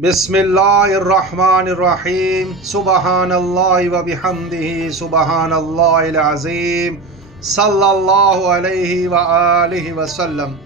बिस्मिल्लाहिर्रहमानिर्रहीम सुबहानल्लाहि व बिहम्दिही सुबहानल्लाहिल अज़ीम सल्लल्लाहु अलैहि व आलिहि वसल्लम।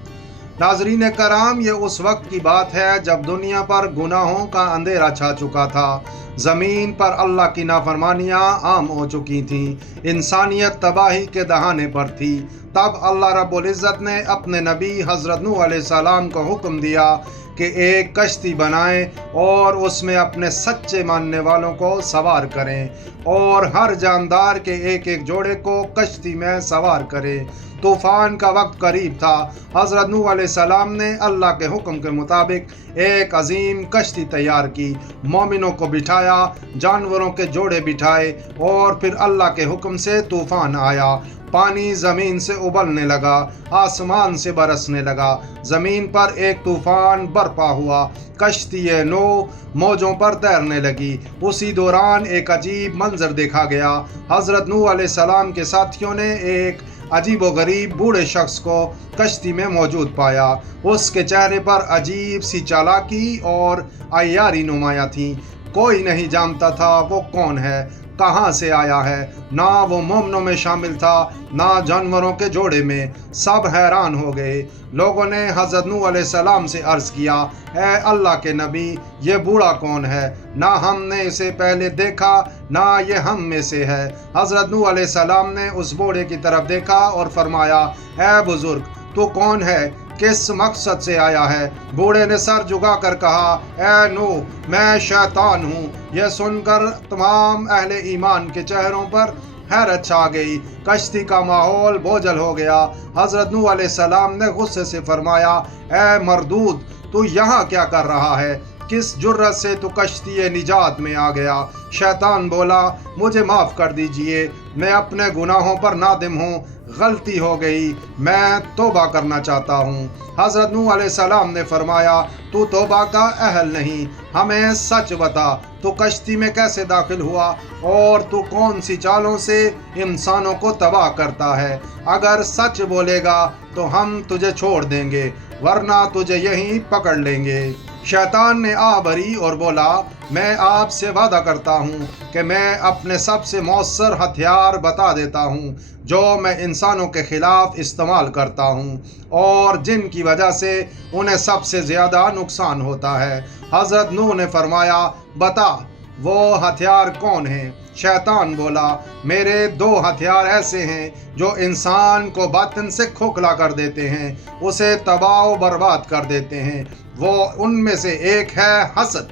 नाज़रीन कराम, ये उस वक्त की बात है जब दुनिया पर गुनाहों का अंधेरा छा चुका था, ज़मीन पर अल्लाह की नाफरमानियाँ आम हो चुकी थीं, इंसानियत तबाही के दहाने पर थी। तब अल्लाह रब्बुल इज़्ज़त ने अपने नबी हज़रत नूह अलैहिस्सलाम को हुक्म दिया कि एक कश्ती बनाएं और उसमें अपने सच्चे मानने वालों को सवार करें और हर जानदार के एक एक जोड़े को कश्ती में सवार करें। तूफ़ान का वक्त करीब था। हज़रत नूह अलैहिस्सलाम ने अल्लाह के हुक्म के मुताबिक एक अजीम कश्ती तैयार की, मोमिनों को बिठाया, जानवरों के जोड़े बिठाए और फिर अल्लाह के हुक्म से तूफ़ान आया। पानी ज़मीन से उबलने लगा, आसमान से बरसने लगा, ज़मीन पर एक तूफ़ान बरपा हुआ। कश्ती नूह मौजों पर तैरने लगी। उसी दौरान एक अजीब मंजर देखा गया। हज़रत नूह अलैहिस्सलाम के साथियों ने एक अजीब व गरीब बूढ़े शख्स को कश्ती में मौजूद पाया। उसके चेहरे पर अजीब सी चालाकी और अय्यारी नुमाया थी। कोई नहीं जानता था वो कौन है, कहाँ से आया है। ना वो मोमनों में शामिल था, ना जानवरों के जोड़े में। सब हैरान हो गए। लोगों ने हज़रत नूह अलैहिस्सलाम से अर्ज़ किया, ऐ अल्लाह के नबी, ये बूढ़ा कौन है? ना हमने इसे पहले देखा, ना ये हम में से है। हज़रत नूह अलैहिस्सलाम ने उस बूढ़े की तरफ देखा और फरमाया, ऐ बुज़ुर्ग, तू कौन है, किस मकसद से आया है? बूढ़े ने सर झुका कर कहा, ऐ नूह, मैं शैतान हूँ। यह सुनकर तमाम अहले ईमान के चेहरों पर हैरत छा गई। कश्ती का माहौल बोझल हो गया। हज़रत नूह अलैहिस्सलाम ने गुस्से से फरमाया, ऐ मरदूद, तू यहाँ क्या कर रहा है? किस जुर्रत से तू कश्ती निजात में आ गया? शैतान बोला, मुझे माफ़ कर दीजिए, मैं अपने गुनाहों पर नादिम हूँ, गलती हो गई, मैं तौबा करना चाहता हूँ। हज़रत नूह अलैहिस्सलाम ने फरमाया, तू तौबा का अहल नहीं, हमें सच बता, तू कश्ती में कैसे दाखिल हुआ और तू कौन सी चालों से इंसानों को तबाह करता है? अगर सच बोलेगा तो हम तुझे छोड़ देंगे, वरना तुझे यहीं पकड़ लेंगे। शैतान ने आ भरी और बोला, मैं आपसे वादा करता हूँ कि मैं अपने सबसे मौसर हथियार बता देता हूँ जो मैं इंसानों के ख़िलाफ़ इस्तेमाल करता हूँ और जिनकी वजह से उन्हें सबसे ज़्यादा नुकसान होता है। हज़रत नूह ने फरमाया, बता वो हथियार कौन है? शैतान बोला, मेरे दो हथियार ऐसे हैं जो इंसान को बातिन से खोखला कर देते हैं, उसे तबाह बर्बाद कर देते हैं। वो उनमें से एक है हसद।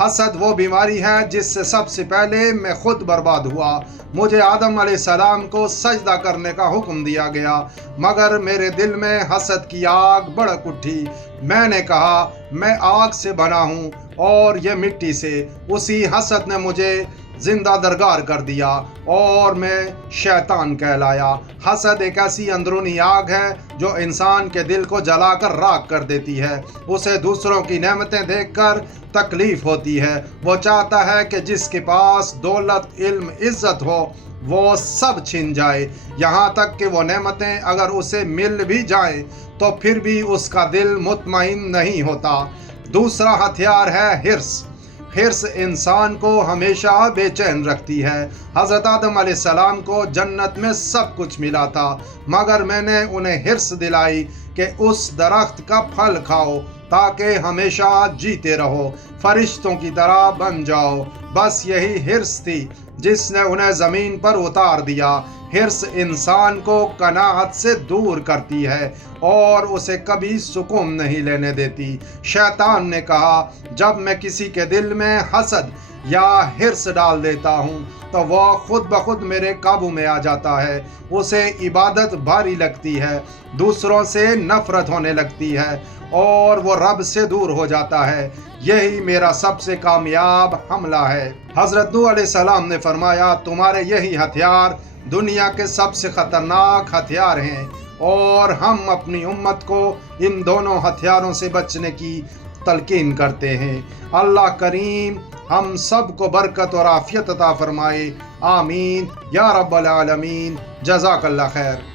हसद वो बीमारी है जिससे सबसे पहले मैं खुद बर्बाद हुआ। मुझे आदम अलैहिस्सलाम को सजदा करने का हुक्म दिया गया, मगर मेरे दिल में हसद की आग भड़क उठी। मैंने कहा, मैं आग से बना हूँ और ये मिट्टी से। उसी हसद ने मुझे जिंदा दरगार कर दिया और मैं शैतान कहलाया। हसद एक ऐसी अंदरूनी आग है जो इंसान के दिल को जलाकर राख कर देती है। उसे दूसरों की नेमतें देखकर तकलीफ होती है। वो चाहता है कि जिसके पास दौलत, इल्म, इज्जत हो वो सब छिन जाए। यहाँ तक कि वो नेमतें अगर उसे मिल भी जाएं तो फिर भी उसका दिल मुतमईन नहीं होता। दूसरा हथियार है हिर्स। हिर्स इंसान को हमेशा बेचैन रखती है। हज़रत आदम अलैहिस्सलाम को जन्नत में सब कुछ मिला था, मगर मैंने उन्हें हिर्स दिलाई कि उस दरख्त का फल खाओ ताकि हमेशा जीते रहो, फरिश्तों की तरह बन जाओ। बस यही हिर्स थी जिसने उन्हें ज़मीन पर उतार दिया। हिर्स इंसान को कनाअत से दूर करती है और उसे कभी सुकून नहीं लेने देती। शैतान ने कहा, जब मैं किसी के दिल में हसद या हिर्स डाल देता हूँ तो वह खुद ब खुद मेरे काबू में आ जाता है। उसे इबादत भारी लगती है, दूसरों से नफरत होने लगती है और वो रब से दूर हो जाता है। यही मेरा सबसे कामयाब हमला है। हज़रत नूह अलैहिस्सलाम ने फरमाया, तुम्हारे यही हथियार दुनिया के सबसे ख़तरनाक हथियार हैं और हम अपनी उम्मत को इन दोनों हथियारों से बचने की तलकीन करते हैं। अल्लाह करीम हम सब को बरकत और आफियत अता फरमाए। आमीन या रब्बल आलमीन। जज़ाकल्लाह खैर।